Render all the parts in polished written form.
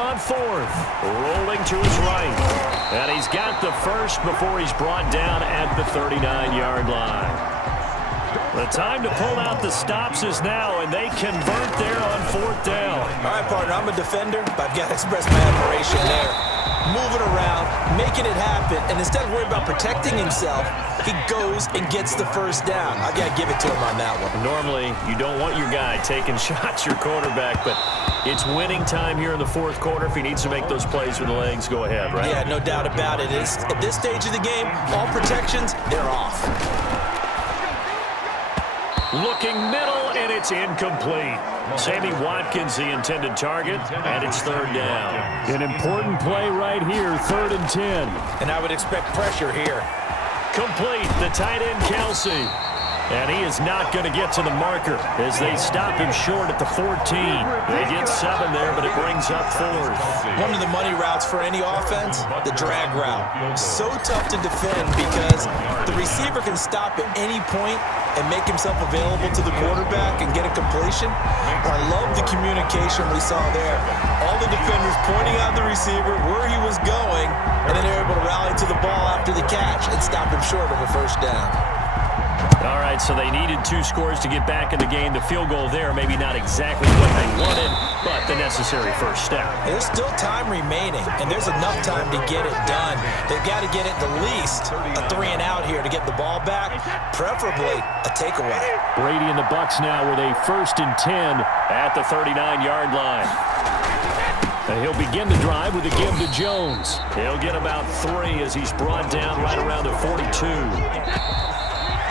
on fourth. Rolling to his right. And he's got the first before he's brought down at the 39-yard line. The time to pull out the stops is now, and they convert there on fourth down. All right, partner, I'm a defender, but I've got to express my admiration there. Moving around, making it happen, and instead of worrying about protecting himself, he goes and gets the first down. I got to give it to him on that one. Normally, you don't want your guy taking shots, your quarterback, but it's winning time here in the fourth quarter. If he needs to make those plays with the legs, go ahead, right? Yeah, no doubt about it. At this stage of the game, all protections, they're off. Looking middle, and it's incomplete. Sammy Watkins, the intended target, and it's third down. An important play right here, 3rd and 10. And I would expect pressure here. Complete, the tight end, Kelsey. And he is not going to get to the marker as they stop him short at the 14. They get 7 there, but it brings up 4th. One of the money routes for any offense, the drag route. So tough to defend because the receiver can stop at any point and make himself available to the quarterback and get a completion. I love the communication we saw there. All the defenders pointing out the receiver, where he was going, and then they're able to rally to the ball after the catch and stop him short of a first down. All right, so they needed 2 scores to get back in the game. The field goal there, maybe not exactly what they wanted, but the necessary first step. There's still time remaining, and there's enough time to get it done. They've got to get it the least a 3-and-out here to get the ball back, preferably a takeaway. Brady and the Bucs now with a 1st and 10 at the 39-yard line. And he'll begin the drive with a give to Jones. He'll get about 3 as he's brought down right around the 42.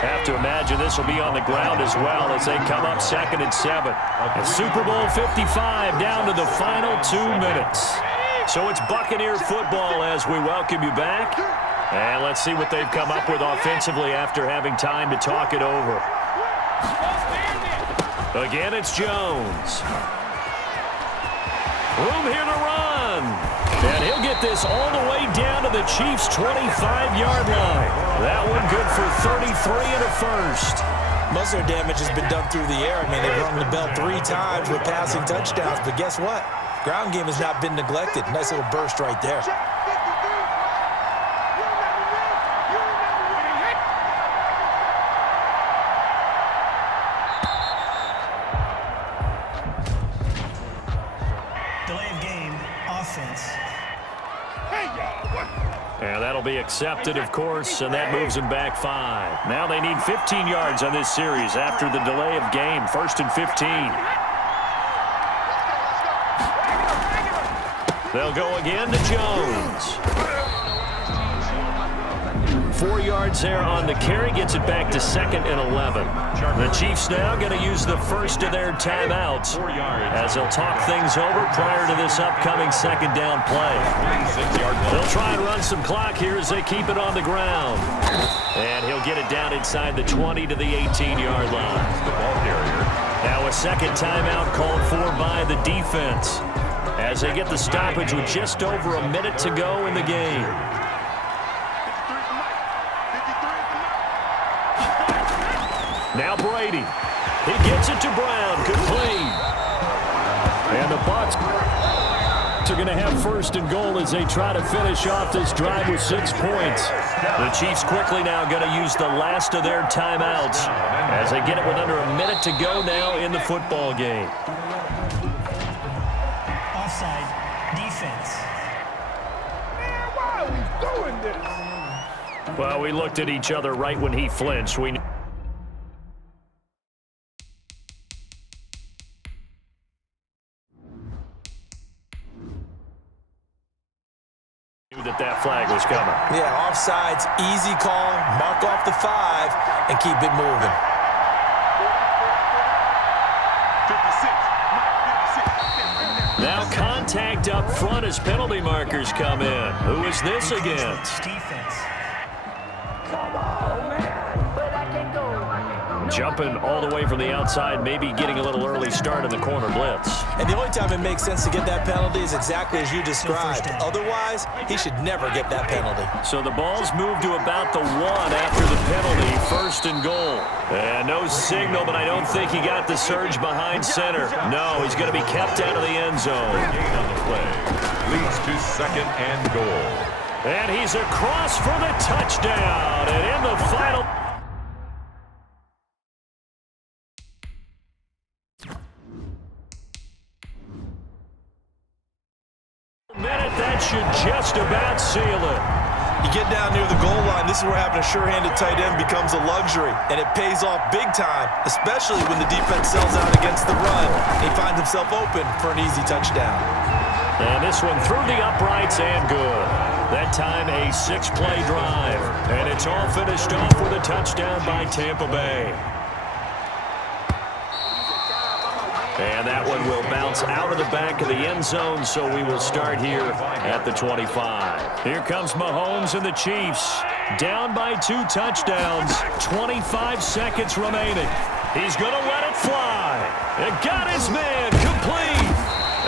Have to imagine this will be on the ground as well as they come up 2nd and 7. And Super Bowl 55 down to the final 2 minutes. So it's Buccaneer football as we welcome you back. And let's see what they've come up with offensively after having time to talk it over. Again, it's Jones. Room here to run. And he'll get this all the way down to the Chiefs' 25-yard line. That one good for 33 and a first. Most of their damage has been done through the air. I mean, they've rung the bell 3 times with passing touchdowns. But guess what? Ground game has not been neglected. Nice little burst right there. And that'll be accepted, of course, and that moves them back 5. Now they need 15 yards on this series after the delay of game. 1st and 15. They'll go again to Jones. 4 yards there on the carry, gets it back to 2nd and 11. The Chiefs now going to use the first of their timeouts as they'll talk things over prior to this upcoming 2nd down play. They'll try and run some clock here as they keep it on the ground. And he'll get it down inside the 20 to the 18-yard line. Now a 2nd timeout called for by the defense as they get the stoppage with just over a minute to go in the game. Now Brady. He gets it to Brown. Complete. And the Bucs are going to have 1st and goal as they try to finish off this drive with 6 points. The Chiefs quickly now going to use the last of their timeouts as they get it with under a minute to go now in the football game. Offside. Defense. Man, why are we doing this? Well, we looked at each other right when he flinched. We knew that flag was coming. Yeah, offsides, easy call, mark off the 5, and keep it moving. 56. Now contact up front as penalty markers come in. Who is this against? Defense. Come on, man. But I can go. Jumping all the way from the outside, maybe getting a little early start in the corner blitz. And the only time it makes sense to get that penalty is exactly as you described. Otherwise, he should never get that penalty. So the ball's moved to about the 1 after the penalty, 1st and goal. And no signal, but I don't think he got the surge behind center. No, he's going to be kept out of the end zone. leads to 2nd and goal. And he's across for the touchdown. And in the final minute, that should just about seal it. You get down near the goal line, this is where having a sure-handed tight end becomes a luxury, and it pays off big time, especially when the defense sells out against the run. He finds himself open for an easy touchdown. And this one through the uprights and good. That time a 6-play drive, and it's all finished off with a touchdown by Tampa Bay. And that one will bounce out of the back of the end zone, so we will start here at the 25. Here comes Mahomes and the Chiefs. Down by 2 touchdowns, 25 seconds remaining. He's going to let it fly. It got his man complete.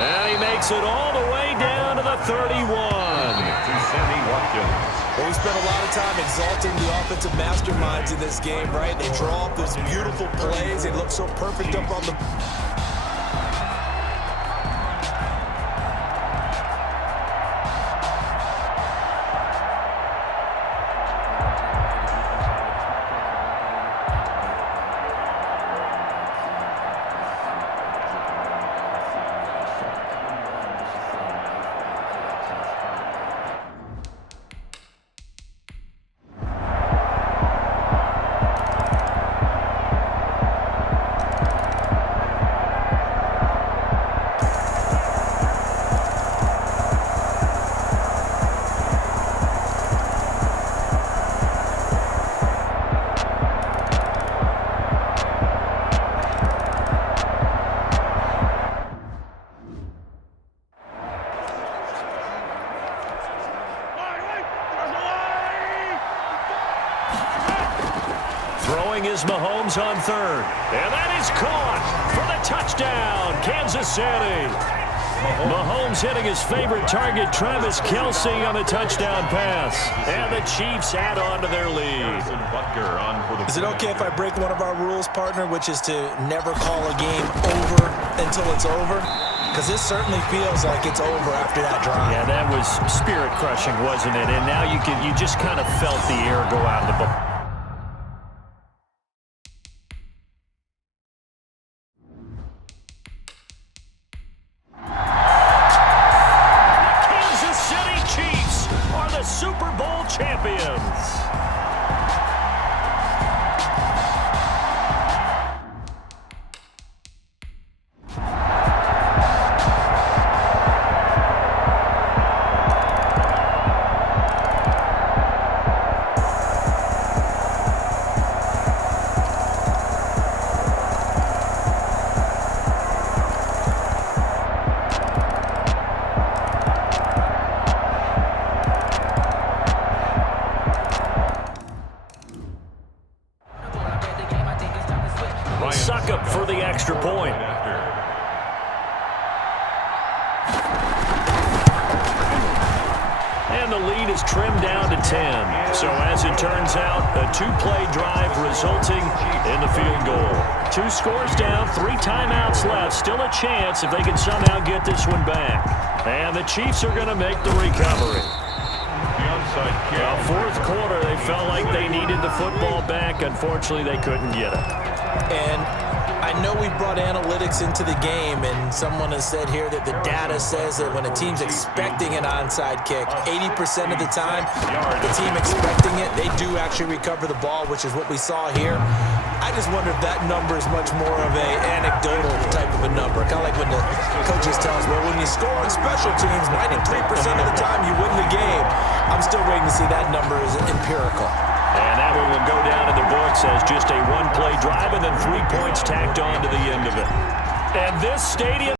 And he makes it all the way down to the 31. Well, we spent a lot of time exalting the offensive masterminds in this game, right? They draw up those beautiful plays. They look so perfect up on the... Throwing is Mahomes on 3rd. And that is caught for the touchdown, Kansas City. Mahomes hitting his favorite target, Travis Kelce, on the touchdown pass. And the Chiefs add on to their lead. Is it okay if I break one of our rules, partner, which is to never call a game over until it's over? Because this certainly feels like it's over after that drive. Yeah, that was spirit-crushing, wasn't it? And now you just kind of felt the air go out of the ball. Super Bowl champions. Suck up for the extra point. And the lead is trimmed down to 10. So as it turns out, a 2-play drive resulting in the field goal. 2 scores down, 3 timeouts left. Still a chance if they can somehow get this one back. And the Chiefs are going to make the recovery. The 4th quarter, they felt like they needed the football back. Unfortunately, they couldn't get it. And I know we brought analytics into the game, and someone has said here that the data says that when a team's expecting an onside kick, 80% of the time, the team expecting it, they do actually recover the ball, which is what we saw here. I just wonder if that number is much more of a anecdotal type of a number. Kind of like when the coaches tell us, well, when you score on special teams, 93% of the time you win the game. I'm still waiting to see that number is empirical. And that one will go down in the books as just a 1-play drive and then 3 points tacked on to the end of it. And this stadium...